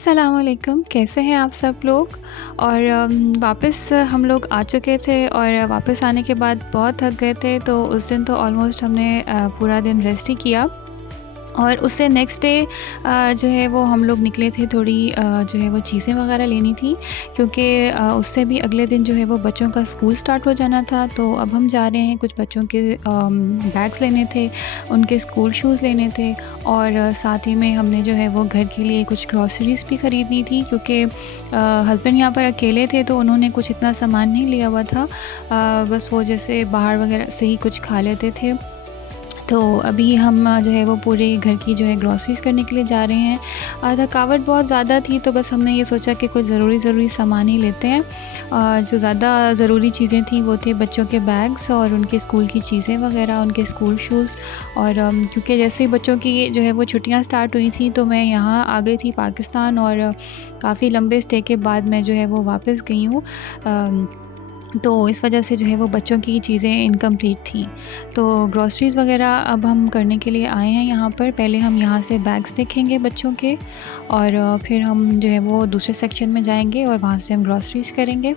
अस्सलामुअलैकुम, कैसे हैं आप सब लोग। और वापस हम लोग आ चुके थे और वापस आने के बाद बहुत थक गए थे, तो उस दिन तो ऑलमोस्ट हमने पूरा दिन रेस्ट ही किया। और उससे नेक्स्ट डे जो है वो हम लोग निकले थे, थोड़ी जो है वो चीज़ें वगैरह लेनी थी, क्योंकि उससे भी अगले दिन जो है वो बच्चों का स्कूल स्टार्ट हो जाना था। तो अब हम जा रहे हैं, कुछ बच्चों के बैग्स लेने थे, उनके स्कूल शूज़ लेने थे, और साथ ही में हमने जो है वो घर के लिए कुछ ग्रॉसरीज़ भी ख़रीदनी थी, क्योंकि हस्बैंड यहाँ पर अकेले थे तो उन्होंने कुछ इतना सामान नहीं लिया हुआ था। बस वो जैसे बाहर वगैरह से ही कुछ खा लेते थे। तो अभी हम जो है वो पूरे घर की जो है ग्रॉसरीज़ करने के लिए जा रहे हैं। थकावट बहुत ज़्यादा थी, तो बस हमने ये सोचा कि कुछ ज़रूरी सामान ही लेते हैं। जो ज़्यादा ज़रूरी चीज़ें थी वो थे बच्चों के बैग्स और उनके स्कूल की चीज़ें वगैरह, उनके स्कूल शूज़। और क्योंकि जैसे ही बच्चों की जो है वो छुट्टियां स्टार्ट हुई थी, तो मैं यहाँ आ गई थी पाकिस्तान, और काफ़ी लंबे स्टे के बाद मैं जो है वो वापस गई हूँ। तो इस वजह से जो है वो बच्चों की चीज़ें इनकम्प्लीट थी। तो ग्रॉसरीज़ वगैरह अब हम करने के लिए आए हैं यहाँ पर। पहले हम यहाँ से बैग्स देखेंगे बच्चों के, और फिर हम जो है वो दूसरे सेक्शन में जाएंगे और वहाँ से हम ग्रॉसरीज़ करेंगे।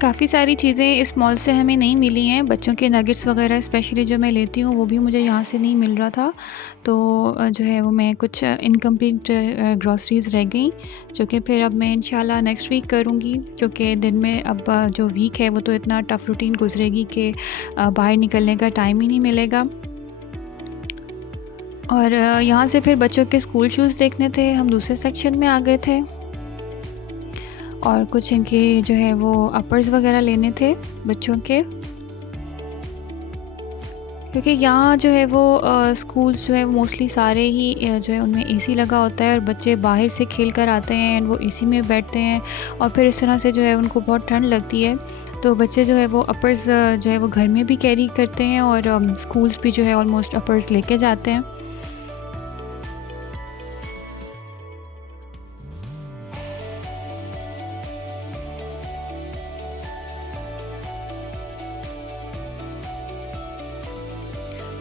काफ़ी सारी चीज़ें इस मॉल से हमें नहीं मिली हैं। बच्चों के नगेट्स वगैरह स्पेशली जो मैं लेती हूँ वो भी मुझे यहाँ से नहीं मिल रहा था। तो जो है वो मैं कुछ इनकम्प्लीट ग्रॉसरीज़ रह गई, जो कि फिर अब मैं इंशाल्लाह नेक्स्ट वीक करूँगी, क्योंकि दिन में अब जो वीक है वो तो इतना टफ़ रूटीन गुजरेगी कि बाहर निकलने का टाइम ही नहीं मिलेगा। और यहाँ से फिर बच्चों के स्कूल शूज़ देखने थे, हम दूसरे सेक्शन में आ गए थे, और कुछ इनके जो है वो अपर्स वगैरह लेने थे बच्चों के, क्योंकि यहाँ जो है वो स्कूल्स जो है मोस्टली सारे ही जो है उनमें एसी लगा होता है, और बच्चे बाहर से खेल कर आते हैं एंड वो एसी में बैठते हैं, और फिर इस तरह से जो है उनको बहुत ठंड लगती है। तो बच्चे जो है वो अपर्स जो है वो घर में भी कैरी करते हैं, और स्कूल्स भी जो है ऑलमोस्ट अपर्स लेके जाते हैं।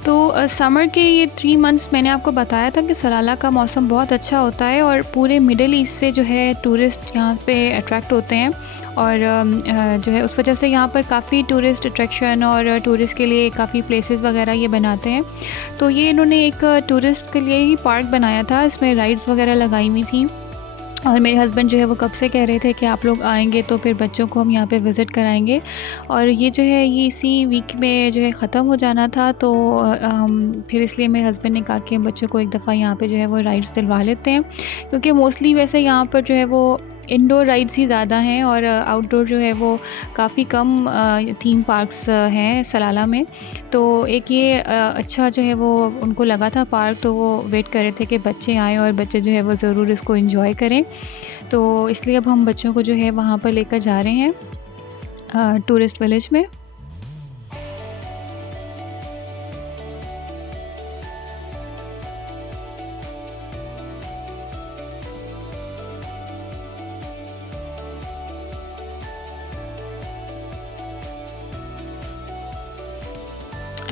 तो समर के ये 3 मंथ्स मैंने आपको बताया था कि सलाला का मौसम बहुत अच्छा होता है, और पूरे मिडल ईस्ट से जो है टूरिस्ट यहाँ पे अट्रैक्ट होते हैं, और जो है उस वजह से यहाँ पर काफ़ी टूरिस्ट अट्रैक्शन और टूरिस्ट के लिए काफ़ी प्लेसेस वगैरह ये बनाते हैं। तो ये इन्होंने एक टूरिस्ट के लिए ही पार्क बनाया था, इसमें राइड्स वगैरह लगाई हुई थी, और मेरे हस्बैंड जो है वो कब से कह रहे थे कि आप लोग आएंगे तो फिर बच्चों को हम यहाँ पे विज़िट कराएंगे। और ये जो है ये इसी वीक में जो है ख़त्म हो जाना था, तो फिर इसलिए मेरे हस्बैंड ने कहा कि हम बच्चों को एक दफ़ा यहाँ पे जो है वो राइड्स दिलवा लेते हैं, क्योंकि मोस्टली वैसे यहाँ पर जो है वो इंडोर राइड्स ही ज़्यादा हैं, और आउटडोर जो है वो काफ़ी कम थीम पार्क्स हैं सलाला में। तो एक ये अच्छा जो है वो उनको लगा था पार्क, तो वो वेट कर रहे थे कि बच्चे आएँ और बच्चे जो है वो ज़रूर इसको एंजॉय करें। तो इसलिए अब हम बच्चों को जो है वहाँ पर लेकर जा रहे हैं टूरिस्ट विलेज में।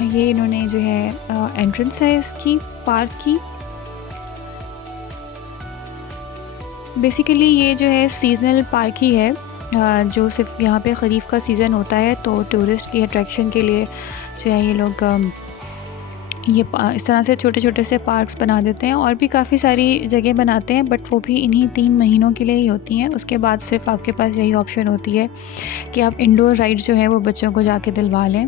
ये इन्होंने जो है एंट्रेंस है इसकी पार्क की। बेसिकली ये जो है सीज़नल पार्क ही है, जो सिर्फ यहाँ पे ख़रीफ़ का सीज़न होता है, तो टूरिस्ट की अट्रैक्शन के लिए जो है ये लोग इस तरह से छोटे छोटे से पार्क्स बना देते हैं। और भी काफ़ी सारी जगह बनाते हैं, बट वो भी इन्हीं 3 महीनों के लिए ही होती हैं। उसके बाद सिर्फ आपके पास यही ऑप्शन होती है कि आप इंडोर राइड जो है वो बच्चों को जाके दिलवा लें।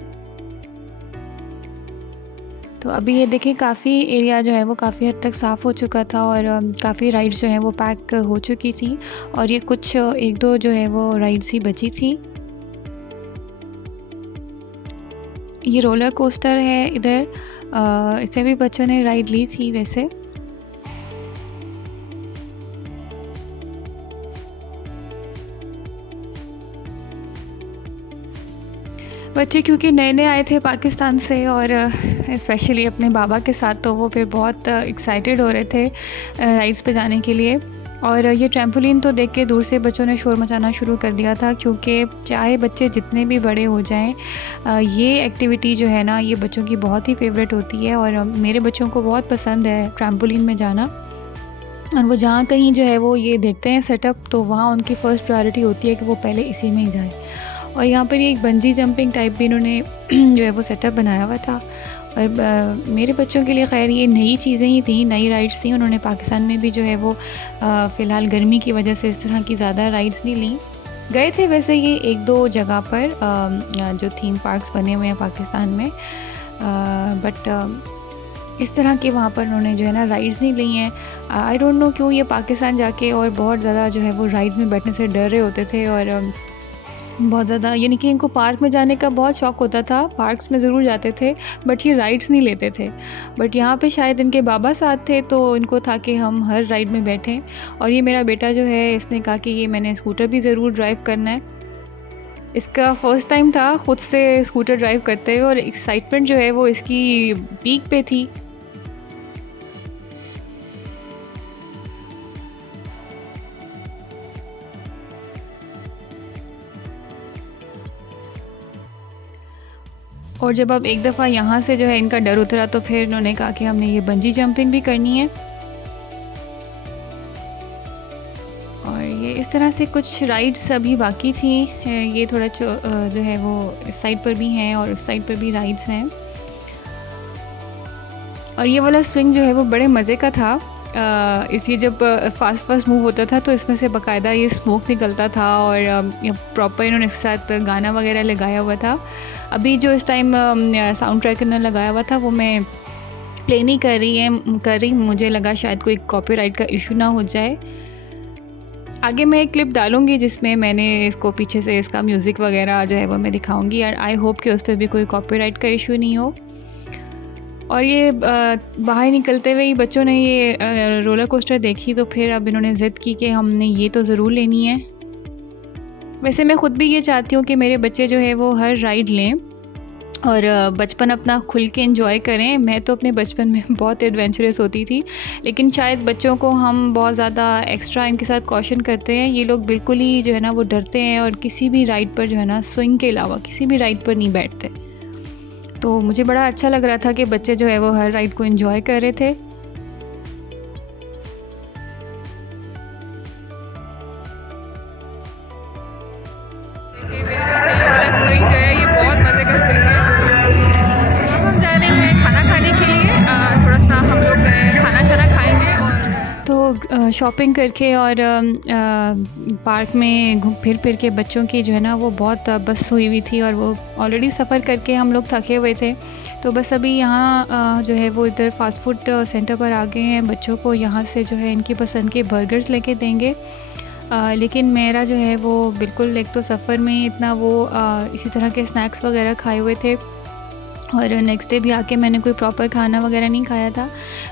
तो अभी ये देखिए काफ़ी एरिया जो है वो काफ़ी हद तक साफ़ हो चुका था और काफ़ी राइड्स जो हैं वो पैक हो चुकी थी और ये कुछ 1-2 जो है वो राइड्स ही बची थी। ये रोलर कोस्टर है इधर, इससे भी बच्चों ने राइड ली थी वैसे। बच्चे क्योंकि नए-नए आए थे पाकिस्तान से और स्पेशली अपने बाबा के साथ, तो वो फिर बहुत एक्साइटेड हो रहे थे राइड्स पे जाने के लिए। और ये ट्रैम्पोलिन तो देख के दूर से बच्चों ने शोर मचाना शुरू कर दिया था, क्योंकि चाहे बच्चे जितने भी बड़े हो जाएं, ये एक्टिविटी जो है ना ये बच्चों की बहुत ही फेवरेट होती है और मेरे बच्चों को बहुत पसंद है ट्रैम्पोलिन में जाना। और वो जहाँ कहीं जो है वो ये देखते हैं सेटअप, तो वहाँ उनकी फ़र्स्ट प्रायोरिटी होती है कि वो पहले इसी में ही जाएँ। और यहाँ पर ये एक बंजी जंपिंग टाइप भी इन्होंने जो है वो सेटअप बनाया हुआ था। और मेरे बच्चों के लिए ख़ैर ये नई चीज़ें ही थी, नई राइड्स थी। उन्होंने पाकिस्तान में भी जो है वो फ़िलहाल गर्मी की वजह से इस तरह की ज़्यादा राइड्स नहीं ली। गए थे वैसे ये 1-2 जगह पर जो थीम पार्क्स बने हुए हैं पाकिस्तान में, बट इस तरह के वहाँ पर उन्होंने जो है ना राइड्स नहीं ली हैं। आई डोंट नो क्यों ये पाकिस्तान जाके और बहुत ज़्यादा जो है वो राइड्स में बैठने से डर रहे होते थे और बहुत ज़्यादा, यानी कि इनको पार्क में जाने का बहुत शौक़ होता था। पार्क्स में ज़रूर जाते थे बट ये राइड्स नहीं लेते थे। बट यहाँ पे शायद इनके बाबा साथ थे तो इनको था कि हम हर राइड में बैठें। और ये मेरा बेटा जो है इसने कहा कि ये मैंने स्कूटर भी ज़रूर ड्राइव करना है। इसका फ़र्स्ट टाइम था ख़ुद से स्कूटर ड्राइव करते हुए और एक्साइटमेंट जो है वो इसकी पीक पे थी। और जब अब एक दफ़ा यहाँ से जो है इनका डर उतरा तो फिर इन्होंने कहा कि हमने ये बंजी जंपिंग भी करनी है। और ये इस तरह से कुछ राइड्स अभी बाकी थी। ये थोड़ा जो है वो इस साइड पर भी हैं और उस साइड पर भी राइड्स हैं। और ये वाला स्विंग जो है वो बड़े मज़े का था। इस ये जब फास्ट मूव होता था तो इसमें से बाकायदा ये स्मोक निकलता था और प्रॉपर इन्होंने इसके साथ गाना वगैरह लगाया हुआ था। अभी जो इस टाइम साउंड ट्रैक इन्होंने लगाया हुआ था वो मैं प्ले नहीं कर रही, मुझे लगा शायद कोई कॉपीराइट का इशू ना हो जाए। आगे मैं एक क्लिप डालूँगी जिसमें मैंने इसको पीछे से इसका म्यूज़िक वगैरह जो है वो मैं दिखाऊँगी और आई होप कि उस पर भी कोई कॉपीराइट का इशू नहीं हो। और ये बाहर निकलते हुए ही बच्चों ने ये रोलर कोस्टर देखी तो फिर अब इन्होंने ज़िद की कि हमने ये तो ज़रूर लेनी है। वैसे मैं ख़ुद भी ये चाहती हूँ कि मेरे बच्चे जो है वो हर राइड लें और बचपन अपना खुल के एंजॉय करें। मैं तो अपने बचपन में बहुत एडवेंचरस होती थी, लेकिन शायद बच्चों को हम बहुत ज़्यादा एक्स्ट्रा इनके साथ कॉशन करते हैं। ये लोग बिल्कुल ही जो है ना वो डरते हैं और किसी भी राइड पर जो है ना स्विंग के अलावा किसी भी राइड पर नहीं बैठते। तो मुझे बड़ा अच्छा लग रहा था कि बच्चे जो है वो हर राइड को एंजॉय कर रहे थे। शॉपिंग करके और पार्क में घूम फिर के बच्चों की जो है ना वो बहुत बस हुई हुई थी और वो ऑलरेडी सफ़र करके हम लोग थके हुए थे। तो बस अभी यहाँ जो है वो इधर फ़ास्ट फूड सेंटर पर आ गए हैं। बच्चों को यहाँ से जो है इनकी पसंद के बर्गर्स लेके देंगे। लेकिन मेरा जो है वो बिल्कुल, एक तो सफ़र में इतना वो इसी तरह के स्नैक्स वगैरह खाए हुए थे और नेक्स्ट डे भी आके मैंने कोई प्रॉपर खाना वगैरह नहीं खाया था,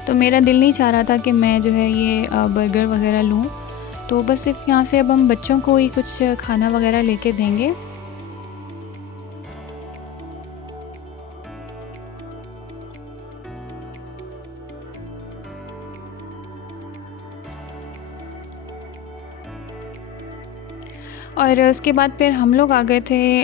तो मेरा दिल नहीं चाह रहा था कि मैं जो है ये बर्गर वगैरह लूँ। तो बस सिर्फ यहाँ से अब हम बच्चों को ही कुछ खाना वगैरह लेके देंगे। और उसके बाद फिर हम लोग आ गए थे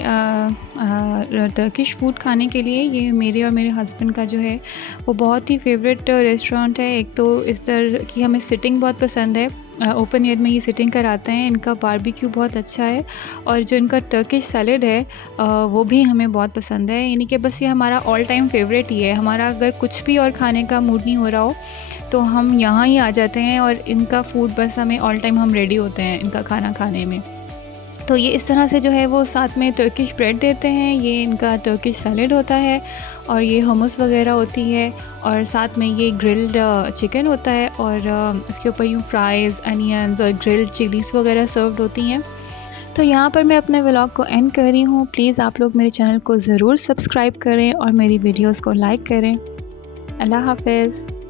टर्किश फ़ूड खाने के लिए। ये मेरे और मेरे हस्बैंड का जो है वो बहुत ही फेवरेट रेस्टोरेंट है। एक तो इस तरह की हमें सिटिंग बहुत पसंद है, ओपन एयर में ये सिटिंग कराते हैं। इनका बारबेक्यू बहुत अच्छा है और जो इनका टर्किश सैलेड है वो भी हमें बहुत पसंद है। यानी कि बस ये हमारा ऑल टाइम फेवरेट ही है। हमारा अगर कुछ भी और खाने का मूड नहीं हो रहा हो तो हम यहाँ ही आ जाते हैं और इनका फ़ूड बस हमें ऑल टाइम हम रेडी होते हैं इनका खाना खाने में। तो ये इस तरह से जो है वो साथ में टर्किश ब्रेड देते हैं, ये इनका टर्किश सैलेड होता है और ये hummus वगैरह होती है और साथ में ये ग्रिल्ड चिकन होता है और इसके ऊपर यूँ फ्राइज़, अनियंस और ग्रिल्ड चिलीज़ वगैरह सर्व्ड होती हैं। तो यहाँ पर मैं अपने व्लॉग को एंड कर रही हूँ। प्लीज़ आप लोग मेरे चैनल को ज़रूर सब्सक्राइब करें और मेरी वीडियोस को लाइक करें। अल्लाह हाफ़िज़।